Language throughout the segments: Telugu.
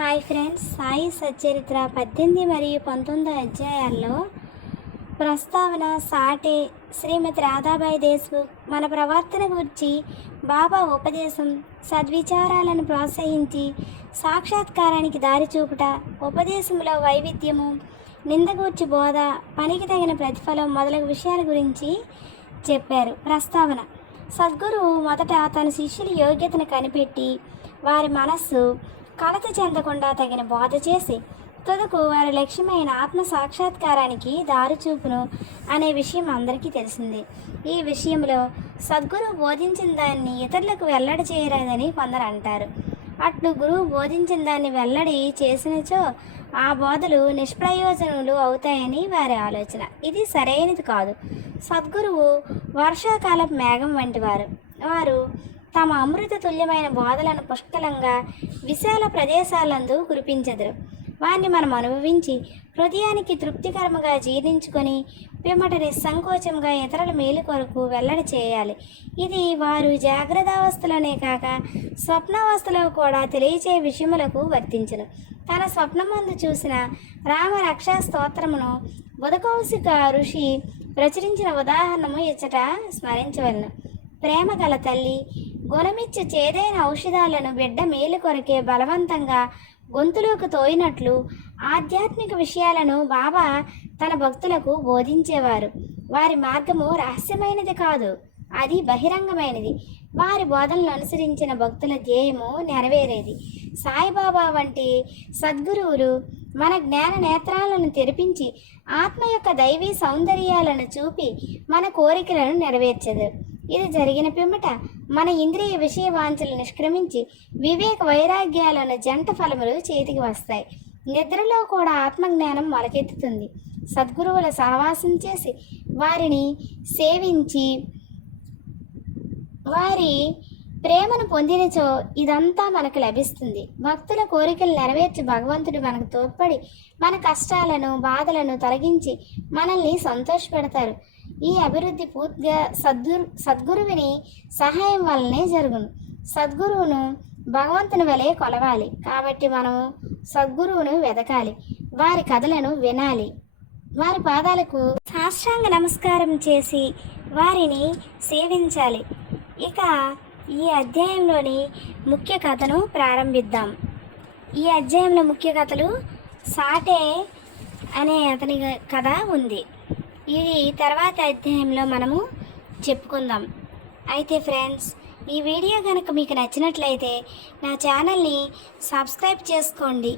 హాయ్ ఫ్రెండ్స్ సాయి సచ్చరిత్ర పద్దెనిమిది మరియు పంతొమ్మిదో అధ్యాయాల్లో ప్రస్తావన సాటే శ్రీమతి రాధాబాయి దేశ్ముఖ్ మన ప్రవర్తన గురించి బాబా ఉపదేశం సద్విచారాలను ప్రోత్సహించి సాక్షాత్కారానికి దారి చూపుట ఉపదేశంలో వైవిధ్యము నిందగూర్చి బోధ పనికి తగిన ప్రతిఫలం మొదలగు విషయాల గురించి చెప్పారు. ప్రస్తావన సద్గురువు మొదట తన శిష్యుల యోగ్యతను కనిపెట్టి వారి మనస్సు కలత చెందకుండా తగిన బోధ చేసి తుదకు వారి లక్ష్యమైన ఆత్మ సాక్షాత్కారానికి దారి చూపును అనే విషయం అందరికీ తెలిసింది. ఈ విషయంలో సద్గురువు బోధించిన దాన్ని ఇతరులకు వెల్లడి చేయరాదని కొందరు అంటారు. అట్లు గురువు బోధించిన దాన్ని వెల్లడి చేసినచో ఆ బోధలు నిష్ప్రయోజనములు అవుతాయని వారి ఆలోచన. ఇది సరైనది కాదు. సద్గురువు వర్షాకాలపు మేఘం వంటి వారు. వారు తమ అమృత తుల్యమైన బోధలను పుష్కలంగా విశాల ప్రదేశాలందు కురిపించెదరు. వారిని మనం అనుభవించి హృదయానికి తృప్తికరముగా జీర్ణించుకొని పిమ్మట నిస్సంకోచంగా ఇతరుల మేలు కొరకు వెల్లడి చేయాలి. ఇది వారు జాగ్రత్తావస్థలోనే కాక స్వప్నావస్థలో కూడా తెలియచే విషయములకు వర్తించను. తన స్వప్నమందు చూసిన రామ రక్షా స్తోత్రమును బుధకౌశిక ఋషి ప్రచురించిన ఉదాహరణము ఇచ్చట స్మరించవలను. ప్రేమ గల తల్లి గుణమిచ్చే చేదైన ఔషధాలను బిడ్డ మేలు కొరకే బలవంతంగా గొంతులోకి తోయినట్లు ఆధ్యాత్మిక విషయాలను బాబా తన భక్తులకు బోధించేవారు. వారి మార్గము రహస్యమైనది కాదు అది బహిరంగమైనది. వారి బోధనలు అనుసరించిన భక్తుల ధ్యేయము నెరవేరేది. సాయిబాబా వంటి సద్గురువులు మన జ్ఞాన నేత్రాలను తెరిపించి ఆత్మ యొక్క దైవీ సౌందర్యాలను చూపి మన కోరికలను నెరవేర్చదు ఇది జరిగిన పిమ్మట మన ఇంద్రియ విషయ వాంఛలు నిష్క్రమించి వివేక వైరాగ్యాలను జంట ఫలములు చేతికి వస్తాయి. నిద్రలో కూడా ఆత్మజ్ఞానం మొలకెత్తుతుంది. సద్గురువుల సహవాసం చేసి వారిని సేవించి వారి ప్రేమను పొందినచో ఇదంతా మనకు లభిస్తుంది. భక్తుల కోరికలు నెరవేర్చి భగవంతుడు మనకు తోడ్పడి మన కష్టాలను బాధలను తొలగించి మనల్ని సంతోషపెడతారు. ఈ అభివృద్ధి పూర్తిగా సద్గురు సద్గురువుని సహాయం వల్లనే జరుగును. సద్గురువును భగవంతుని వలె కొలవాలి. కాబట్టి మనము సద్గురువును వెదకాలి. వారి కథలను వినాలి. వారి పాదాలకు సాష్టాంగ నమస్కారం చేసి వారిని సేవించాలి. ఇక ఈ అధ్యాయంలోని ముఖ్య కథను ప్రారంభిద్దాం. ఈ అధ్యాయంలో ముఖ్య కథలు సాటే అనే అతని కథ ఉంది. ఇది తర్వాత అధ్యాయంలో మనము చెప్పుకుందాం. అయితే ఫ్రెండ్స్ ఈ వీడియో కనుక మీకు నచ్చినట్లయితే నా ఛానల్ని సబ్స్క్రైబ్ చేసుకోండి.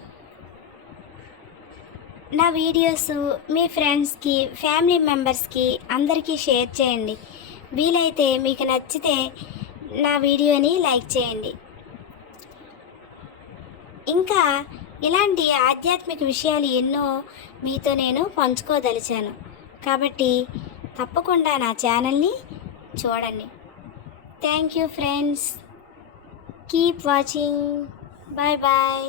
నా వీడియోస్ మీ ఫ్రెండ్స్కి ఫ్యామిలీ మెంబర్స్కి అందరికీ షేర్ చేయండి. వీలైతే మీకు నచ్చితే నా వీడియోని లైక్ చేయండి. ఇంకా ఇలాంటి ఆధ్యాత్మిక విషయాలు ఎన్నో మీతో నేను పంచుకోదలిచాను. కాబట్టి తప్పకుండా నా ఛానల్ని చూడండి. Thank you friends keep watching bye bye